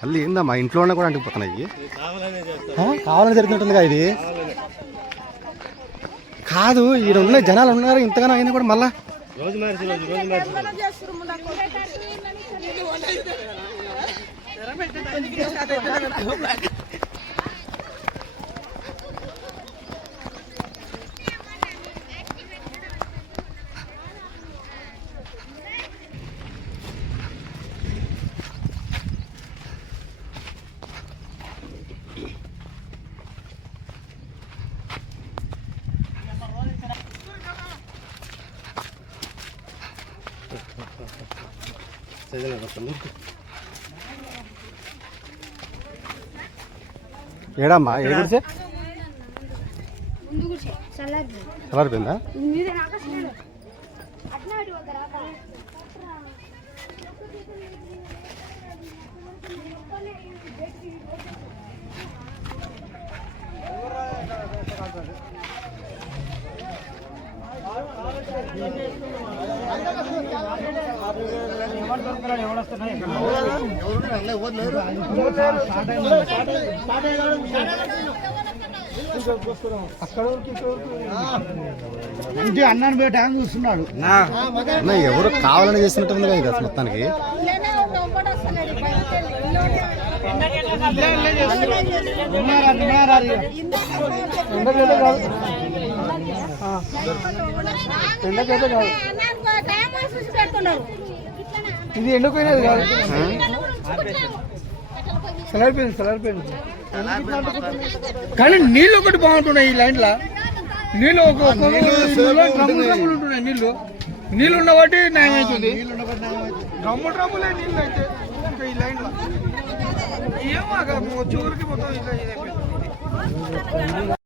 మళ్ళీ ఏందమ్మా ఇంట్లో కూడా అంటిపోతున్నాయి. కావాలని జరుగుతుంటుందిగా ఇది. కాదు ఈడ ఉన్న జనాలు ఉన్నారు ఇంతగానో అయినా కూడా మళ్ళా ఏడమ్మా ఏడు చల్లారిపోయిందా? అన్నాను పోయి ట్యాంక్ చూస్తున్నాడు. ఎవరు కావాలని చేసినట్టుంది కదా ఇది మొత్తానికి. ఇది ఎండిపోయినది కాదు, చల్లారిపోయింది. కానీ నీళ్ళు ఒకటి బాగుంటున్నాయి ఈ లైన్ లో. నీళ్ళు డ్రమ్ములు ఉంటున్నాయి. నీళ్ళు ఉన్న బట్టి న్యాయం అవుతుంది. డ్రమ్ములే నీళ్ళు అయితే ఇంకా ఈ లైన్ లో ఏమో చివరికి మొత్తం ఇట్లా